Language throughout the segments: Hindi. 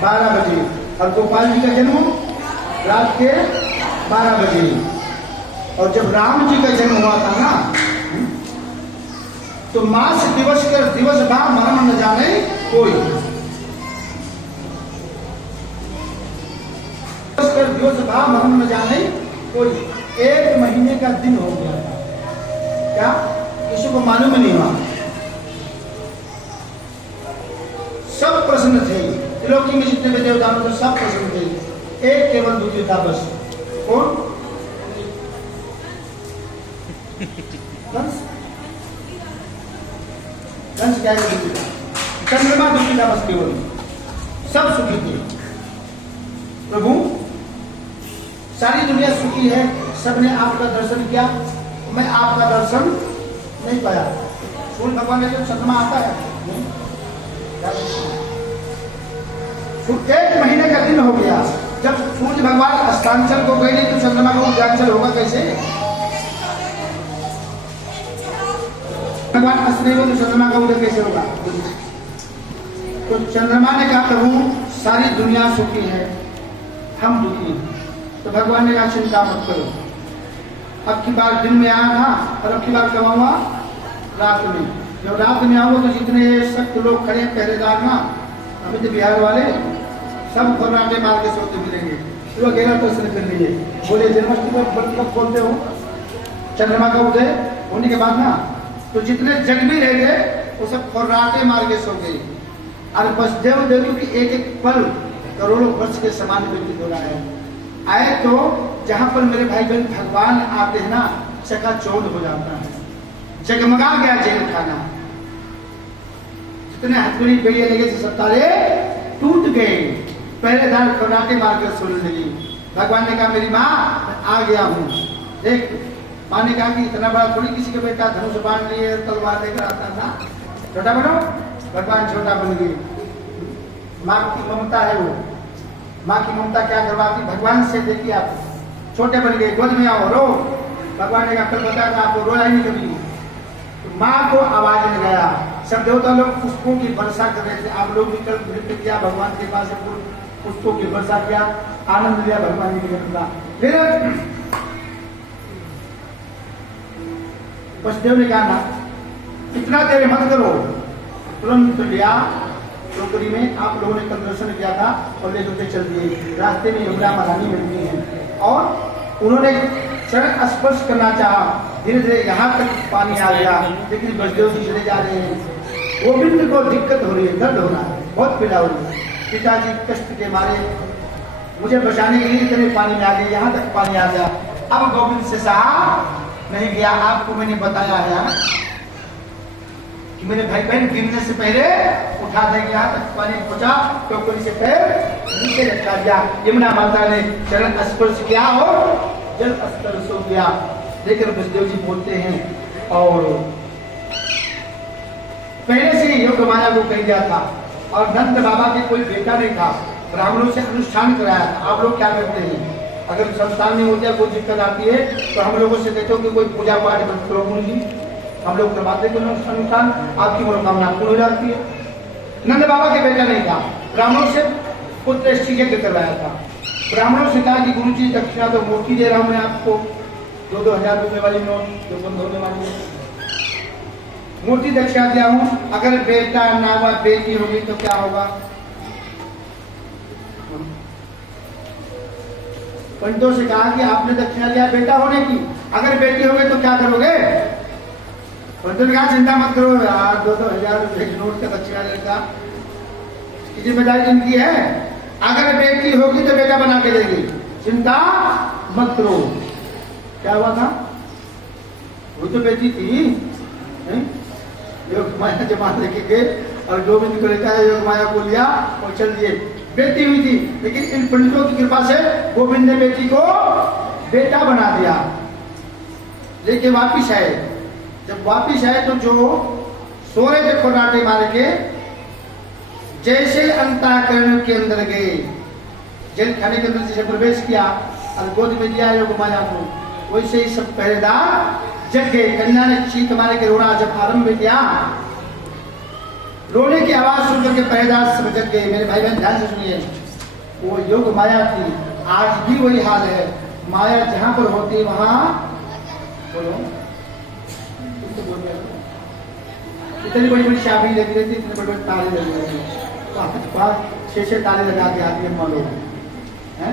12 बजे। और गोपाल जी का जन्म रात के 12 बजे। और जब राम जी का जन्म हुआ था ना, तो मास दिवस कर दिवस बा मरम न जाने कोई। दिवस कर दिवस बा मरम न जाने कोई। 1 महीने का दिन हो गया था। क्या किसी को मालूम नहीं हुआ। सब प्रसन्न थे, त्रिलोकी में जितने भी देवता थे सब प्रसन्न थे। एक केवल दुखी था बस। कौन? कंस। कंस क्या दुखी था? चंद्रमा दुखी था बस केवल। सब सुखी थे। प्रभु सारी दुनिया सुखी है, सबने आपका दर्शन किया, मैं आपका दर्शन नहीं पाया। सूर्य भगवान ने जब चंद्रमा आता है, 1 महीने का दिन हो गया। जब सूर्य भगवान अस्तांचल को गए नहीं तो चंद्रमा का उदयांचल होगा कैसे? भगवान अस्त नहीं हो तो चंद्रमा का उदय कैसे होगा? तो चंद्रमा ने कहा प्रभु सारी दुनिया सुखी है, हम दुखी हैं। तो भगवान ने कहा चिंता मत करो, अब की बार दिन में आया था और अब की बार कब आऊंगा? रात में। जब रात में आऊंगा तो जितने सख्त लोग खड़े पहरेदार ना अमित बिहार वाले सब खर्राटे मार के सोते मिलेंगे। तो अकेला प्रश्न कर लीजिए, बोले जन्माष्टमी में व्रत कब खोलते हो? चंद्रमा का उदय होने के बाद ना, तो जितने जग भी रह गए वो सब खर्राटे मार के सो गए। और वसुदेव देव की एक पल करोड़ों वर्ष के समान व्यतीत हो रहा है। आए तो जहां पर मेरे भाई बहन भगवान आते हैं ना, चकाचौंध हो जाता है, जगमगा गया जेल खाना। जितने हथकड़ी बेड़िया लगे सब ताले टूट गए। पहरेदार खर्राटे मारकर सोने लगी। भगवान ने कहा मेरी माँ आ गया हूँ। देख माँ ने कहा कि इतना बड़ा थोड़ी किसी का बेटा धनुष बांध लिए तलवार लेकर आता था, छोटा बनो। भगवान छोटा बन गई। माँ की ममता है वो। माँ की ममता क्या करवाती? भगवान से देखिए आप छोटे बन गए, गोद में आओ रो। भगवान ने कहा कल बताया था आपको, रोया नहीं कभी। तो माँ को आवाज नहीं गया। सब देवता लोग पुष्पों की वर्षा कर रहे थे, आप लोग भी कल नृत्य किया, भगवान के पास पुष्पों की वर्षा किया, आनंद लिया भगवान ने किया। फिर वसुदेव ने कहा ना इतना देर मत करो। तुरंत लिया टोकरी में, आप लोगों ने कल दर्शन किया था और ले होते चल दिए। रास्ते में यमुना महारानी मिलती है और उन्होंने चरण स्पर्श करना चाहा, धीरे धीरे यहाँ तक पानी आ गया, लेकिन वसुदेव जी चले जा रहे हैं। गोविंद को दिक्कत हो रही है, दर्द हो रहा है, बहुत पीड़ा हो रही है। पिताजी कष्ट के मारे मुझे बचाने के लिए इतने पानी में आ गए, यहाँ तक पानी आ गया। अब गोविंद से सहा नहीं गया। आपको मैंने बताया है कि मेरे भाई बहन गिरने से पहले उठा देंगे, यहाँ तक पानी पहुंचा टोकरी से पैर नीचे लटका दिया। यमुना माता ने चरण स्पर्श किया और जल स्पर्श हो गया। लेकिन वसुदेव जी बोलते हैं और पहले से योग माया को कह दिया था और नंद बाबा के कोई बेटा नहीं था, ब्राह्मणों से अनुष्ठान कराया था। आप लोग क्या करते हैं? अगर संस्थान में हो गया कोई दिक्कत आती है तो हम लोगों से कहते हो कि कोई पूजा पाठ करो मुनि, हम लोग करवाते हैं अनुष्ठान, आपकी मनोकामना पूर्ण हो जाती है। नंद बाबा के बेटा नहीं था, ब्राह्मणों से पुत्र यज्ञ करवाया था। ब्राह्मणों से कहा कि गुरु जी दक्षिणा तो मूर्ति दे रहा हूं मैं आपको, 2-2 हजार रुपए वाली नोट जो बंद होने वाली है, मूर्ति दक्षिणा दिया हूं। अगर बेटा ना हुआ बेटी होगी तो क्या होगा? पंडितों से कहा कि आपने दक्षिणा दिया बेटा होने की, अगर बेटी हो गई तो क्या करोगे? पंडितों ने कहा चिंता मत करो यार, 2-2 हजार रुपए नोट का दक्षिणा लेगा, जिम्मेदारी जिनकी है। अगर बेटी होगी तो बेटा बना के देगी, चिंता मत करो। क्या हुआ था? वो तो बेटी थी, योग माया जमा लेके गए और गोविंद को लेकर योग माया को लिया और चल दिए। बेटी हुई थी, लेकिन इन पंडितों की कृपा से गोविंद ने बेटी को बेटा बना दिया। लेकिन वापिस आए, जब वापिस आए तो जो सो रहे थे खर्राटे मार के, जैसे अंतःकरण के अंदर गए, जेल खाने के अंदर जैसे प्रवेश किया और गोद में दिया योग माया को, वैसे ही सब पहरेदार जग गए। कन्या ने चीख मारे के रोना जब आरंभ किया रोने की आवाज सुनकर के पहरेदार सब जग गए। मेरे भाई बहन ध्यान से सुनिए, वो योग माया थी, आज भी वही हाल है। माया जहां पर होती वहां बोलो, इतनी बड़ी बड़ी चाबी लगी रहती, इतने बड़े बड़े ताले लगे रहते, पाँच छह ताले लगा के आदमी मान लो है,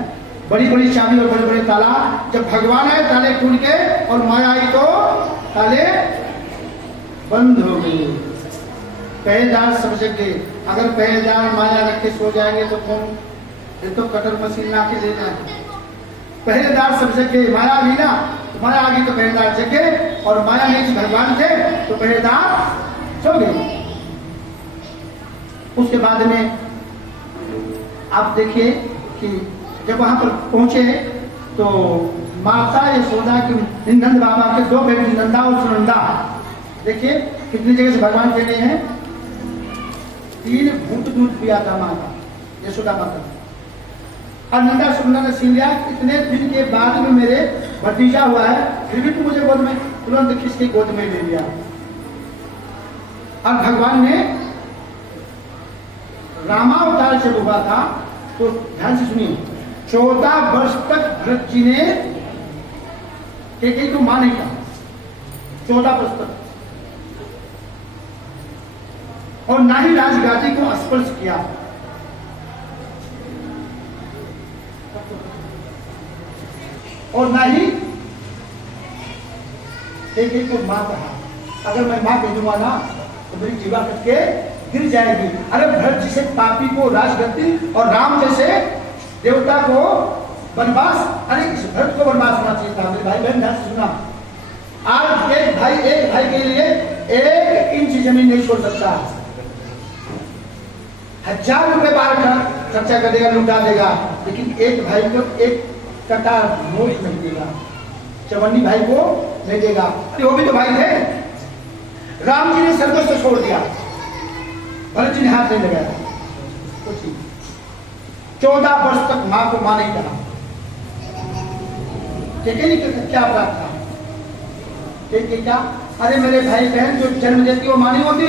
बड़ी बड़ी चाबी और बड़े बड़े ताला। जब भगवान आए ताले टूट के और माया आई तो ताले बंद हो गए। पहरेदार सब जग गए। अगर पहरेदार माया रख के सो जाएंगे तो कौन, ये तो कटर मशीन ला के ले जाए। पहरेदार सब जग गए, माया भी ना, माया आ गई तो पहरेदार जग गए, और माया नहीं भगवान थे तो पहरेदार सो गए। उसके बाद में आप देखिए कि जब वहां पर पहुंचे तो माता यशोदा के नंद बाबा के दो बेटी नंदा और सुनंदा, देखिए कितनी जगह से भगवान कहते हैं 3 घूंट दूध पिया था माता यशोदा माता, और नंदा सुनंदा ने सीन लिया, इतने दिन के बाद में मेरे भतीजा हुआ है, फिर भी तू मुझे गोद में, तुरंत खिसके गोद में ले लिया। और भगवान ने रामावतार जब हुआ था तो ध्यान से सुनिए, 14 वर्ष तक भरत जी ने कैकेयी को मां नहीं कहा, 14 वर्ष तक, और ना ही राजगादी को स्पर्श किया। और ना ही कैकेयी को मां कहा। अगर मैं मां कह दूंगा ना तो मेरी जीवा करके गिर जाएगी। अरे भरत जी से पापी को राजगद्दी और राम जैसे देवता को वनवास, अरे इस भरत को वनवास होना चाहिए था। मेरे भाई बहन ध्यान से सुना, आज एक भाई के लिए 1 इंच जमीन नहीं छोड़ सकता, 1000 रुपए बार खर्चा कर देगा, लुटा देगा, लेकिन एक भाई को 1 कटा नोट नहीं देगा, चवन्नी भाई को नहीं देगा। वो भी तो भाई थे। राम जी ने सर्वस्व छोड़ दिया, भरत जी ने हाथ नहीं लगाया कुछ। 14 वर्ष तक मां को मां नहीं कहा। क्या अपराध था? क्या? अरे मेरे भाई बहन जो जन्म देती वो मां नहीं होती,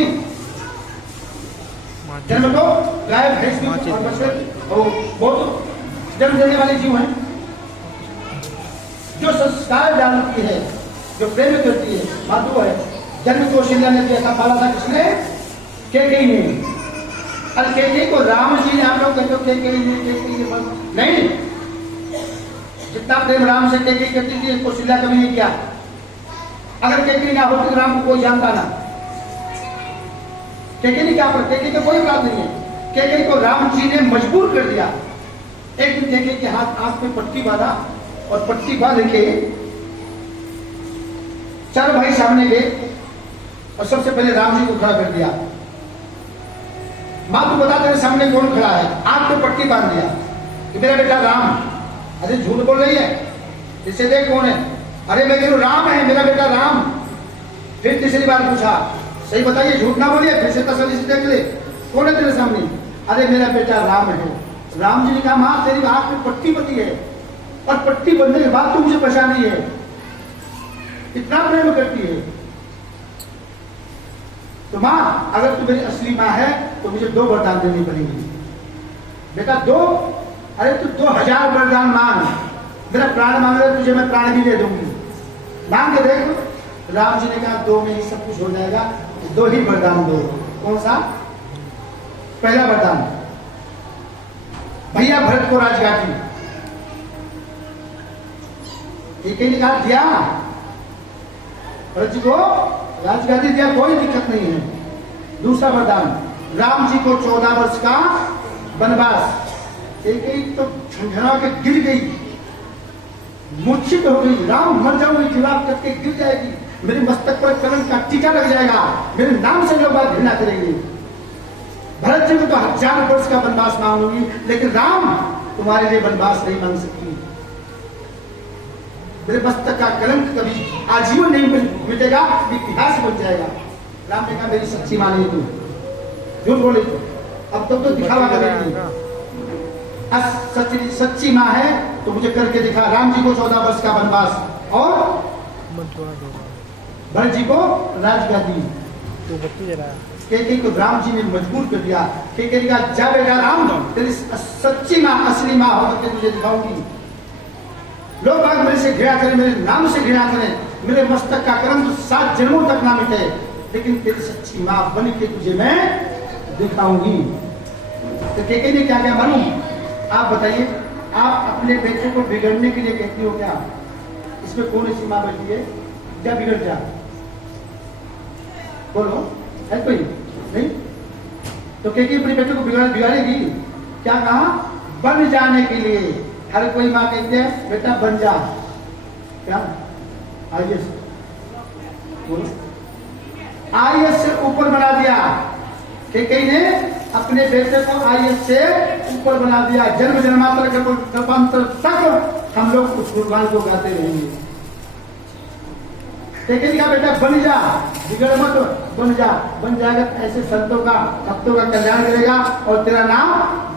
जन्म तो गाय भैंस वो तो जन्म देने वाले जीव हैं। जो संस्कार डालती है, जो प्रेम करती है, मां तो है। जन्म कौशल्या ने दिया था, पाला था किसने? कैकेयी ने। अरे कैकेयी को राम जी ने, आप लोग कहते हो कैकेयी नहीं, जितना प्रेम राम से कैकेयी करती थी कौशल्या कभी नहीं किया। अगर कैकेयी ना होती तो राम को कोई जानता ना। कैकेयी ने क्या कर, कैकेयी का कोई अपराध नहीं है। कैकेयी को राम जी ने मजबूर कर दिया। एक दिन कैकेयी के हाथ आंख में पट्टी बांधा, और पट्टी बांध के 4 भाई सामने गए और सबसे पहले राम जी को खड़ा कर दिया। मां तू बता तेरे सामने कौन खड़ा है? आंख में पट्टी बांध दिया कि मेरा बेटा राम। अरे झूठ बोल रही है, इसे देख कौन है? अरे मैं कहूं राम है, मेरा बेटा राम। फिर तीसरी बार पूछा, सही बताइए, झूठ ना बोलिए, फिर से तसल्ली से देख ले, कौन है तेरे सामने? अरे मेरा बेटा राम है। राम जी ने कहा मां तेरी आंख में पट्टी बंधी है, और पट्टी बंधने के बाद तू मुझे पहचानी है, इतना प्रेम करती है तो मां, अगर तू मेरी असली मां है तो मुझे 2 वरदान देनी पड़ेगी। बेटा 2? अरे तू 2000 वरदान मांग, मेरा प्राण मांग रहे तुझे मैं प्राण भी दे दूंगी, मांग के देख। राम जी ने कहा 2 में ही सब कुछ हो जाएगा, 2 ही वरदान दो। कौन सा? पहला वरदान, भैया भरत को राजगादी। कैकेयी ने कहा दिया, भरत जी को राजगादी दिया, कोई दिक्कत नहीं है। दूसरा वरदान, राम जी को 14 वर्ष का वनवास। कैकेयी तो झंझना के गिर गई, मूर्छित हो गई, राम मर जाऊंगी, जुलाब करके गिर जाएगी, मेरे मस्तक पर कलंक का टीका लग जाएगा, मेरे नाम से लोग बात घृणा करेंगे। भरत जी को तो 1000 वर्ष का वनवास मांगूंगी, लेकिन राम तुम्हारे लिए वनवास नहीं मांग सकती, मेरे मस्तक का कलंक कभी आजीवन नहीं मिटेगा, इतिहास बन जाएगा। राम ने कहा मेरी सच्ची मां नहीं तू, झूठ बोले तू, अब तक तो दिखावा करेगी। सच्ची मां है तो मुझे करके दिखा। राम जी को 14 वर्ष का वनवास और भरत जी को राजगादी। कैकेयी को राम जी ने मजबूर कर दिया। कैकेयी ने कहा जा बेटा राम, तेरी सच्ची माँ, असली माँ होकर के तुझे दिखाऊंगी। लोग बाग मेरे से घृणा करें, मेरे नाम से घृणा करें, मेरे मस्तक का कर्म तो 7 जन्मों तक ना मिटे, लेकिन तेरी सच्ची माँ बन के तुझे मैं दिखाऊंगी। तो कैकेयी ने क्या क्या मालूम? आप बताइए, आप अपने बेटे को बिगड़ने के लिए कहती हो क्या? इसमें कौन सी माँ बैठी है? जा बिगड़ जा, बोलो, है कोई? नहीं। तो कैकेयी अपने बेटे को बिगाड़ेगी? क्या कहा? बन जाने के लिए। हर कोई माँ कहते हैं बेटा बन जा, क्या IAS, बोलो, IAS से ऊपर बना दिया। कैकेयी ने अपने बेटे को IAS से ऊपर बना दिया। जन्म जन्मांतर कल्पांतर तक हम लोग उस गुणगान को गाते रहेंगे। कैकेयी का बेटा बन जा, बिगड़ मत, बन जा, बन जाएगा ऐसे संतों का, भक्तों का कल्याण करेगा और तेरा नाम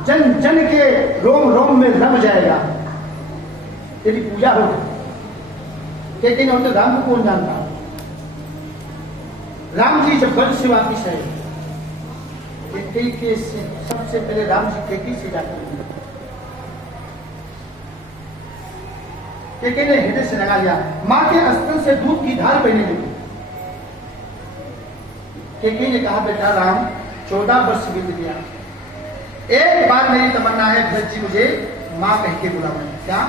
जन जन के रोम रोम में रम जाएगा, तेरी पूजा होगी। कैकेयी ने तो राम को कौन जानता? राम जी जब वन से वापिस आए, कैकेयी के सबसे पहले राम जी कैकेयी से जाकर कैकेयी ने हृदय से लगा लिया। मां के अस्त्र से दूध की धार बहने लगी। कैकेयी ने कहा बेटा राम, 14 वर्ष बीत गया, एक बार मेरी तमन्ना है भरत जी मुझे मां कह के बुलावें। क्या?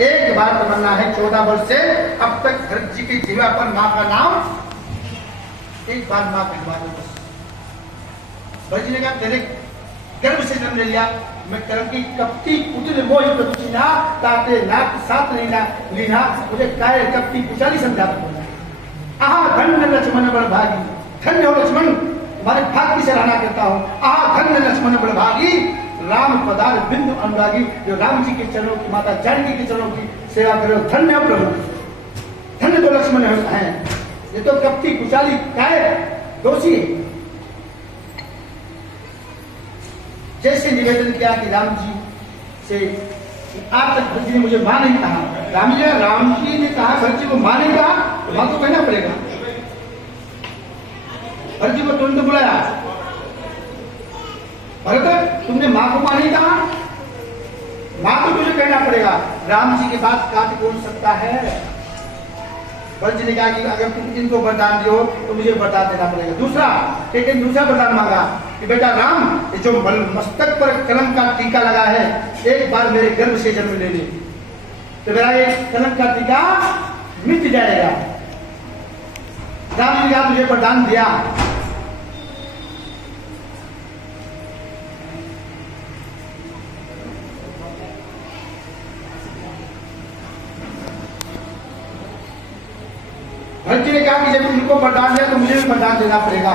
एक बार तमन्ना है, 14 वर्ष से अब तक भरत जी की जीवा पर मां का नाम एक बार मां कहवा दो बस। भरत जी ने कहा तेरे गर्भ से जन्म ले लिया, मैं कर्म की कपटी कुटिल मोह प्रतिना ताते नाक साथ लीना मुझे काय कपटी कुचाली समझा दो। आहा धन्य लक्ष्मण बड़ भागी, धन्य हो लक्ष्मण, तुम्हारे भाग्य की सराहना करता हूँ। आहा धन्य लक्ष्मण बड़ भागी, राम पदार बिंदु अनुरागी, जो राम जी के चरणों की, माता जानकी के चरणों की सेवा करो, धन्य हो प्रभु, धन्य तो लक्ष्मण है, ये तो कपटी कुचाली काय दोषी है। जैसे निवेदन किया कि राम जी से आज तक भरत जी ने मुझे मां नहीं कहा, राम जी ने कहा भरत जी को मां नहीं कहा, तो मां को कहना पड़ेगा। भरत जी को तुरंत बुलाया, भरत तुमने मां को मां नहीं कहा, मां को तुझे कहना पड़ेगा। राम जी के बाद काट कौन सकता है? भरत जी ने कहा कि अगर तुम इनको वरदान दियो तो मुझे वरदान देना पड़ेगा। दूसरा, लेकिन दूसरा वरदान मांगा कि बेटा राम, ये जो मस्तक पर कलंक का टीका लगा है, एक बार मेरे गर्भ से जन्म ले ले, तो मेरा ये कलंक का टीका मिट जाएगा। राम जी ने कहा तुझे वरदान दिया। भरत जी ने कहा कि जब उनको वरदान दिया तो मुझे भी वरदान देना पड़ेगा।